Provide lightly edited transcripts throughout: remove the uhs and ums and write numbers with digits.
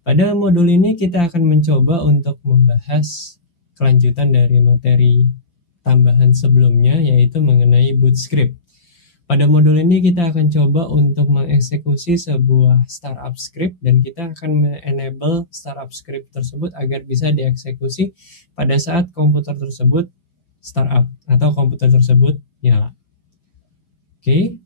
Pada modul ini kita akan mencoba untuk membahas kelanjutan dari materi tambahan sebelumnya, yaitu mengenai Bootscript. Pada modul ini kita akan coba untuk mengeksekusi sebuah startup script, dan kita akan me-enable startup script tersebut agar bisa dieksekusi pada saat komputer tersebut startup atau komputer tersebut nyala. Oke.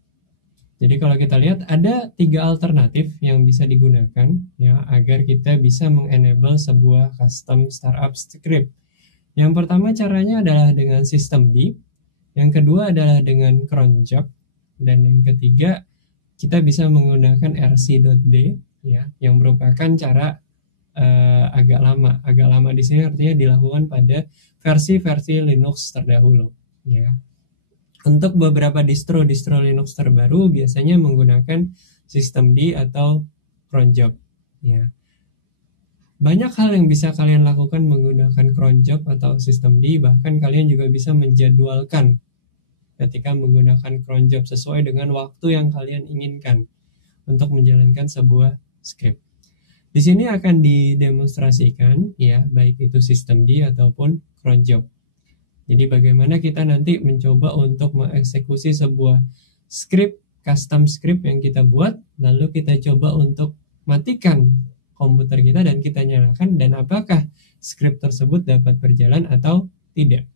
Jadi kalau kita lihat ada 3 alternatif yang bisa digunakan ya agar kita bisa mengenable sebuah custom startup script. Yang pertama caranya adalah dengan systemd, yang kedua adalah dengan cron job, dan yang ketiga kita bisa menggunakan rc.d ya, yang merupakan cara agak lama. Agak lama di sini artinya dilakukan pada versi-versi Linux terdahulu ya. Untuk beberapa distro Linux terbaru biasanya menggunakan systemd atau cron job ya. Banyak hal yang bisa kalian lakukan menggunakan cron job atau systemd, bahkan kalian juga bisa menjadwalkan ketika menggunakan cron job sesuai dengan waktu yang kalian inginkan untuk menjalankan sebuah script. Di sini akan didemonstrasikan ya, baik itu systemd ataupun cron job. Jadi bagaimana kita nanti mencoba untuk mengeksekusi sebuah script, custom script yang kita buat, lalu kita coba untuk matikan komputer kita dan kita nyalakan, dan apakah script tersebut dapat berjalan atau tidak.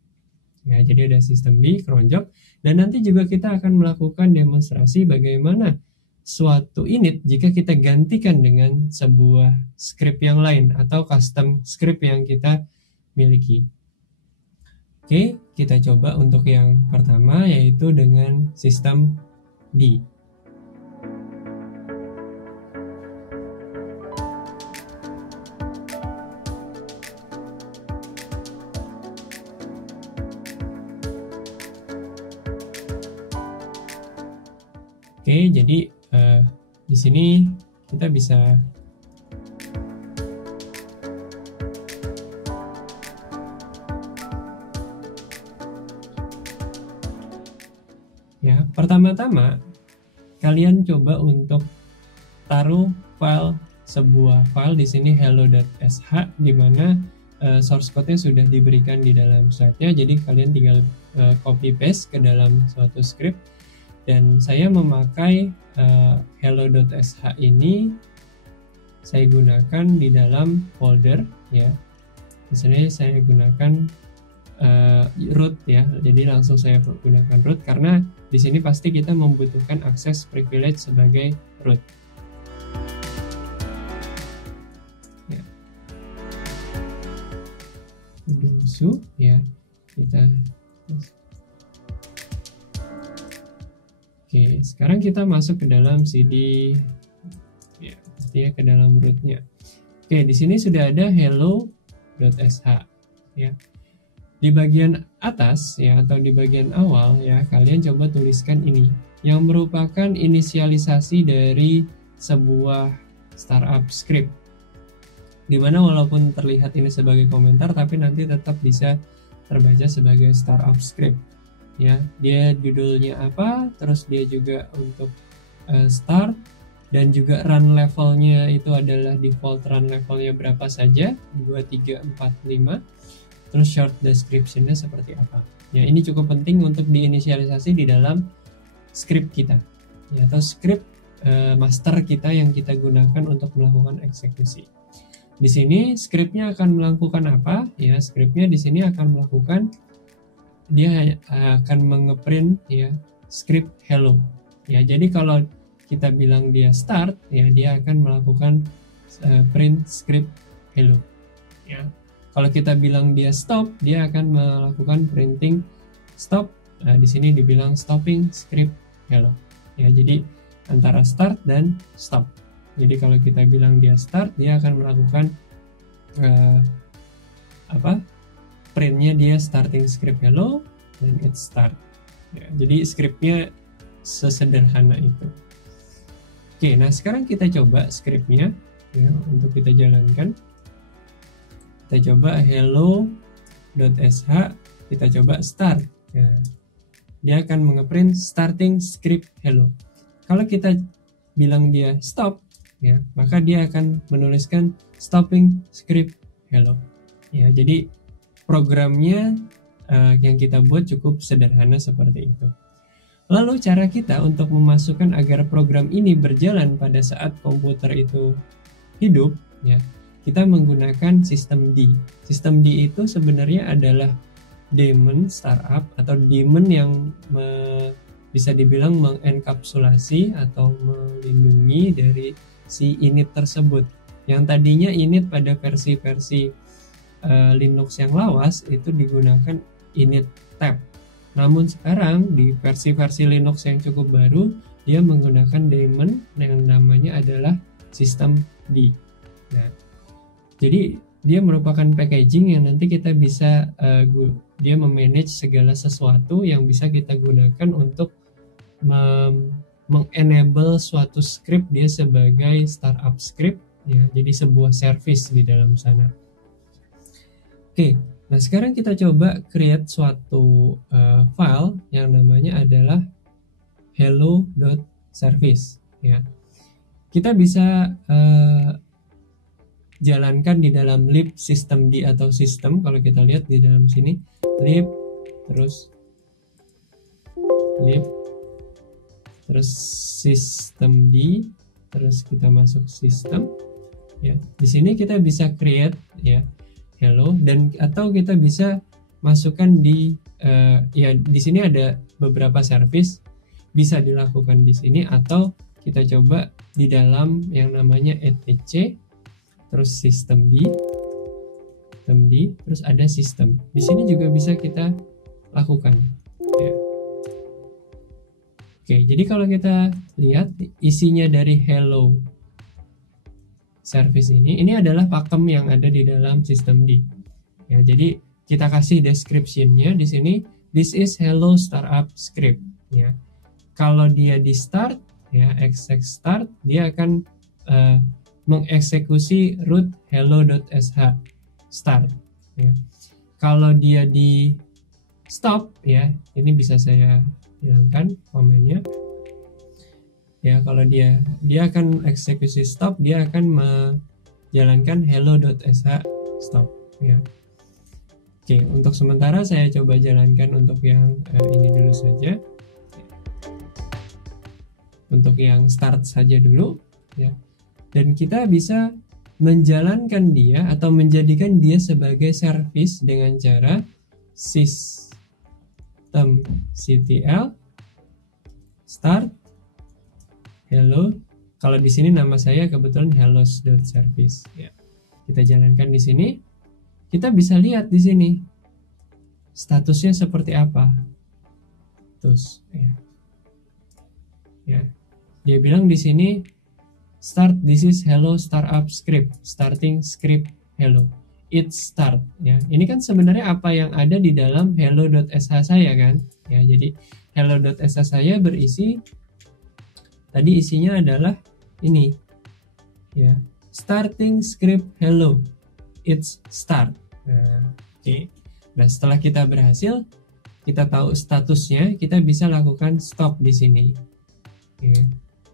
Ya, jadi ada systemd, cron job, dan nanti juga kita akan melakukan demonstrasi bagaimana suatu init jika kita gantikan dengan sebuah script yang lain atau custom script yang kita miliki. Oke, kita coba untuk yang pertama, yaitu dengan systemd. Oke, jadi di sini kita bisa ya, pertama-tama kalian coba untuk taruh sebuah file di sini hello.sh, di mana source code-nya sudah diberikan di dalam slide-nya. Jadi kalian tinggal copy paste ke dalam suatu script, dan saya memakai hello.sh ini saya gunakan di dalam folder ya. Di sini saya gunakan root ya, jadi langsung saya gunakan root karena di sini pasti kita membutuhkan akses privilege sebagai root. Ya. Sudo ya, kita. Oke, sekarang kita masuk ke dalam cd ya, pastinya ke dalam rootnya. Oke, di sini sudah ada hello.sh ya. Di bagian atas ya, atau di bagian awal ya, kalian coba tuliskan ini yang merupakan inisialisasi dari sebuah startup script, dimana walaupun terlihat ini sebagai komentar tapi nanti tetap bisa terbaca sebagai startup script ya. Dia judulnya apa, terus dia juga untuk start, dan juga run levelnya itu adalah default run levelnya berapa saja, 2, 3, 4, 5. Terus short description-nya seperti apa. Ya, ini cukup penting untuk diinisialisasi di dalam script kita. Ya, atau script master kita yang kita gunakan untuk melakukan eksekusi. Di sini scriptnya akan melakukan apa? Ya, scriptnya di sini akan melakukan, dia akan mengeprint ya script hello. Ya, jadi kalau kita bilang dia start, ya dia akan melakukan print script hello. Ya. Kalau kita bilang dia stop, dia akan melakukan printing stop. Nah, di sini dibilang stopping script hello. Ya, jadi antara start dan stop. Jadi kalau kita bilang dia start, dia akan melakukan printnya dia starting script hello dan it start. Ya, jadi scriptnya sesederhana itu. Oke, nah sekarang kita coba scriptnya ya, untuk kita jalankan. Kita coba hello.sh, kita coba start. Ya, dia akan mengeprint starting script hello. Kalau kita bilang dia stop, ya, maka dia akan menuliskan stopping script hello. Ya, jadi programnya yang kita buat cukup sederhana seperti itu. Lalu cara kita untuk memasukkan agar program ini berjalan pada saat komputer itu hidup, ya, kita menggunakan sistem D. Sistem D itu sebenarnya adalah daemon startup atau daemon yang bisa dibilang mengenkapsulasi atau melindungi dari si init tersebut. Yang tadinya init pada versi-versi Linux yang lawas itu digunakan init tab. Namun sekarang di versi-versi Linux yang cukup baru, dia menggunakan daemon yang namanya adalah sistem D. Nah, jadi dia merupakan packaging yang nanti kita bisa dia memanage segala sesuatu yang bisa kita gunakan untuk mengenable suatu script dia sebagai startup script, ya. Jadi sebuah service di dalam sana. Oke. Nah, sekarang kita coba create suatu file yang namanya adalah hello.service, ya. Kita bisa jalankan di dalam lib systemd atau system. Kalau kita lihat di dalam sini lib terus lib terus systemd terus kita masuk sistem, ya. Di sini kita bisa create, ya, hello, dan atau kita bisa masukkan di ya di sini ada beberapa service bisa dilakukan di sini, atau kita coba di dalam yang namanya etc terus sistemd terus ada sistem. Di sini juga bisa kita lakukan, ya. Oke, jadi kalau kita lihat isinya dari hello service ini adalah pakem yang ada di dalam sistemd. Ya, jadi kita kasih description-nya di sini, this is hello startup script, ya. Kalau dia di start, ya, exec start, dia akan mengeksekusi root hello.sh start, ya. Kalau dia di stop, ya, ini bisa saya hilangkan komennya. Ya, kalau dia akan eksekusi stop, dia akan menjalankan hello.sh stop, ya. Oke, untuk sementara saya coba jalankan untuk yang ini dulu saja. Untuk yang start saja dulu, ya. Dan kita bisa menjalankan dia atau menjadikan dia sebagai service dengan cara systemctl start hello. Kalau di sini nama saya kebetulan hello.service, ya. Kita jalankan di sini. Kita bisa lihat di sini statusnya seperti apa. Terus, ya. Ya. Dia bilang di sini start, this is hello startup script, starting script hello. It start, ya. Ini kan sebenarnya apa yang ada di dalam hello.sh saya kan, ya. Jadi hello.sh saya berisi tadi isinya adalah ini, ya, starting script hello, it's start. Nah, oke. Nah, setelah kita berhasil, kita tahu statusnya, kita bisa lakukan stop di sini, ya,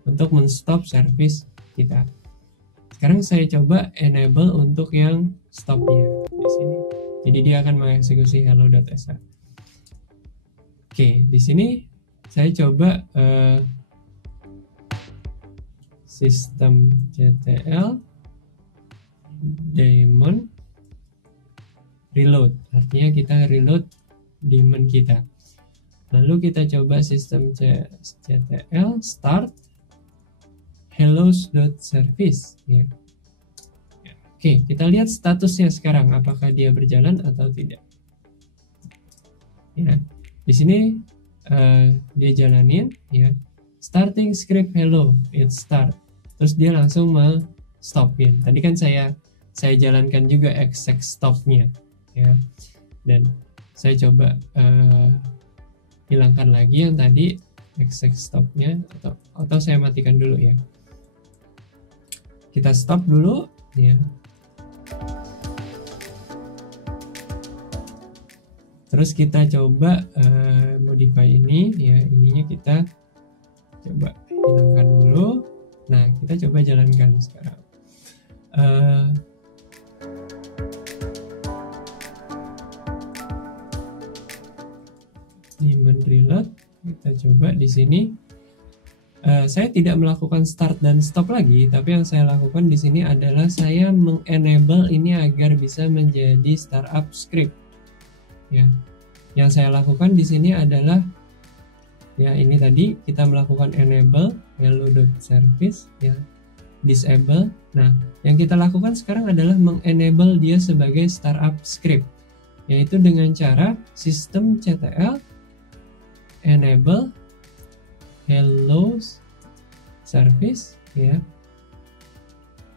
untuk men-stop service kita. Sekarang saya coba enable untuk yang stopnya di sini. Jadi dia akan mengeksekusi hello.sh. Oke, di sini saya coba systemctl daemon reload, artinya kita reload daemon kita. Lalu kita coba systemctl start hello.service, ya. Oke, kita lihat statusnya sekarang, apakah dia berjalan atau tidak. Ya, di sini dia jalanin, ya, starting script hello, it start. Terus dia langsung stopin. Tadi kan saya jalankan juga exec stopnya, ya. Dan saya coba hilangkan lagi yang tadi exec stopnya, atau saya matikan dulu, ya. Kita stop dulu, ya. Terus kita coba modify ini, ya, ininya kita coba hilangkan dulu. Nah, kita coba jalankan sekarang. Daemon reload, kita coba di sini. Saya tidak melakukan start dan stop lagi, tapi yang saya lakukan di sini adalah saya mengenable ini agar bisa menjadi startup script. Ya, yang saya lakukan di sini adalah ya ini tadi kita melakukan enable hello.service ya, disable. Nah, yang kita lakukan sekarang adalah mengenable dia sebagai startup script, yaitu dengan cara systemctl enable hello service ya,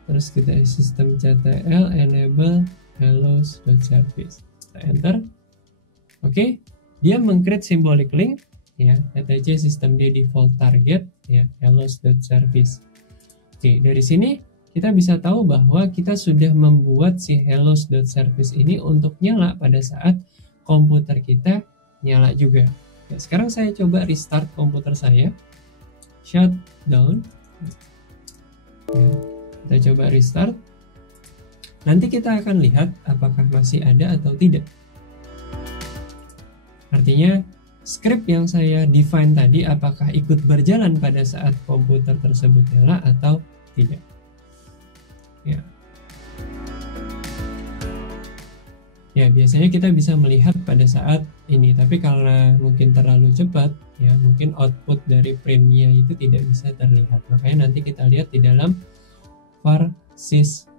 terus kita systemctl enable hello.service, kita enter. Oke, dia meng-create symbolic link ya, etc systemd default target ya, hello.service. Oke, dari sini kita bisa tahu bahwa kita sudah membuat si hello.service ini untuk nyala pada saat komputer kita nyala juga. Ya, sekarang saya coba restart komputer saya, shutdown. Ya, kita coba restart. Nanti kita akan lihat apakah masih ada atau tidak. Artinya script yang saya define tadi apakah ikut berjalan pada saat komputer tersebut nyala atau tidak. Ya. Ya, biasanya kita bisa melihat pada saat ini, tapi karena mungkin terlalu cepat, ya mungkin output dari printnya itu tidak bisa terlihat. Makanya nanti kita lihat di dalam var sys.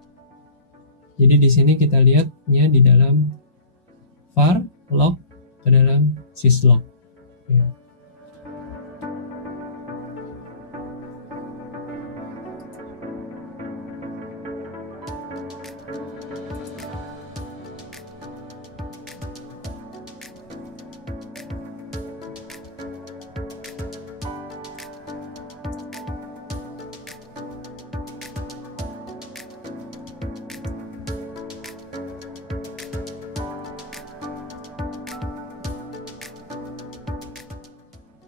Jadi di sini kita lihatnya di dalam var log ke dalam syslog. Ya.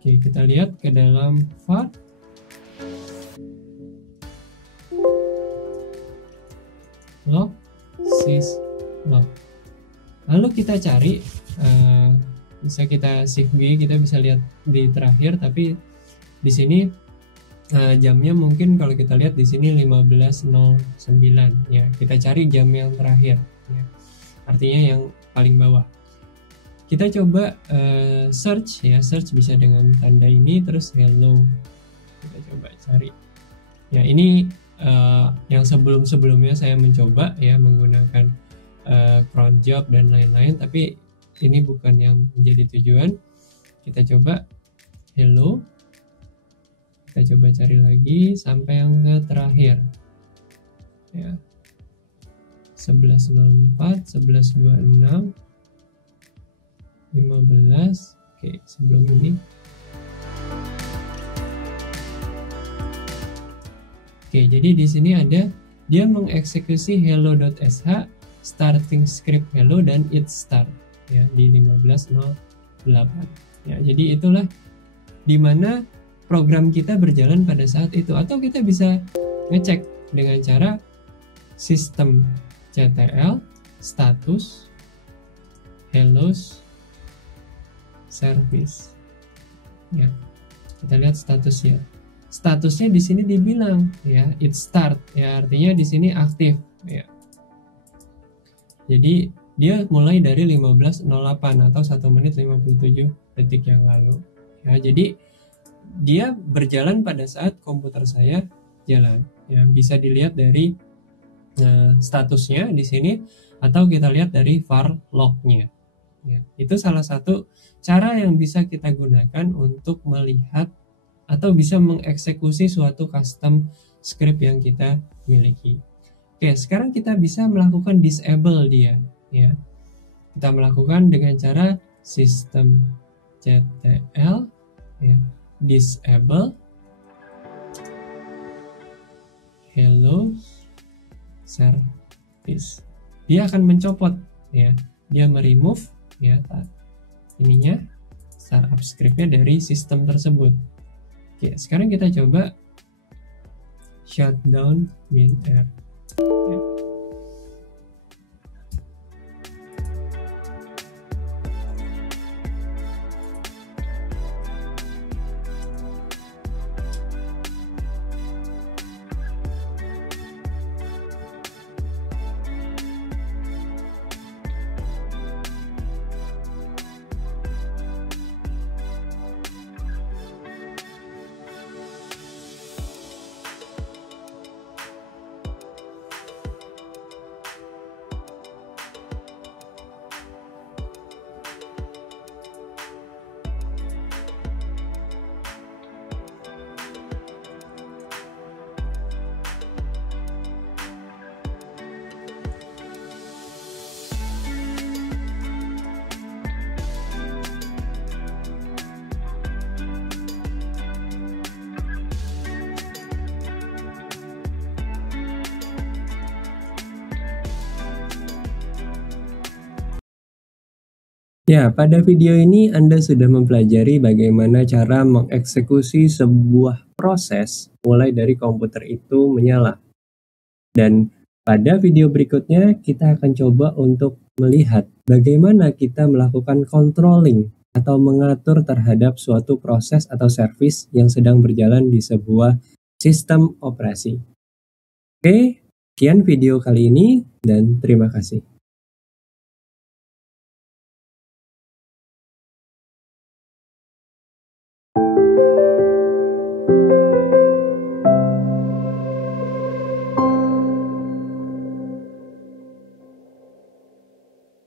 Oke, kita lihat ke dalam var log syslog. Lalu kita cari, bisa kita shift G, kita bisa lihat di terakhir, tapi di sini jamnya mungkin kalau kita lihat di sini 15.09 ya. Kita cari jam yang terakhir ya. Artinya yang paling bawah. Kita coba search ya, search bisa dengan tanda ini terus hello. Kita coba cari. Ya, ini yang sebelum-sebelumnya saya mencoba ya menggunakan cron job dan lain-lain, tapi ini bukan yang menjadi tujuan. Kita coba hello. Kita coba cari lagi sampai yang ke terakhir. Ya. 11.04, 11.26, 15. Oke, sebelum ini. Oke, jadi di sini ada dia mengeksekusi hello.sh, starting script hello dan it start ya di 15.08. Ya, jadi itulah dimana program kita berjalan pada saat itu. Atau kita bisa ngecek dengan cara systemctl status hello service. Ya, kita lihat statusnya. Statusnya di sini dibilang ya it start ya, artinya di sini aktif ya. Jadi dia mulai dari 15.08 atau 1 menit 57 detik yang lalu. Ya, jadi dia berjalan pada saat komputer saya jalan. Ya, bisa dilihat dari statusnya di sini atau kita lihat dari var lognya. Ya, itu salah satu cara yang bisa kita gunakan untuk melihat atau bisa mengeksekusi suatu custom script yang kita miliki. Oke, sekarang kita bisa melakukan disable dia. Ya, kita melakukan dengan cara systemctl ya, disable hello service. Dia akan mencopot ya, dia meremove ya ininya startup scriptnya dari sistem tersebut. Oke, sekarang kita coba shutdown min-r. Ya. Ya, pada video ini Anda sudah mempelajari bagaimana cara mengeksekusi sebuah proses mulai dari komputer itu menyala. Dan pada video berikutnya kita akan coba untuk melihat bagaimana kita melakukan controlling atau mengatur terhadap suatu proses atau service yang sedang berjalan di sebuah sistem operasi. Oke, sekian video kali ini dan terima kasih.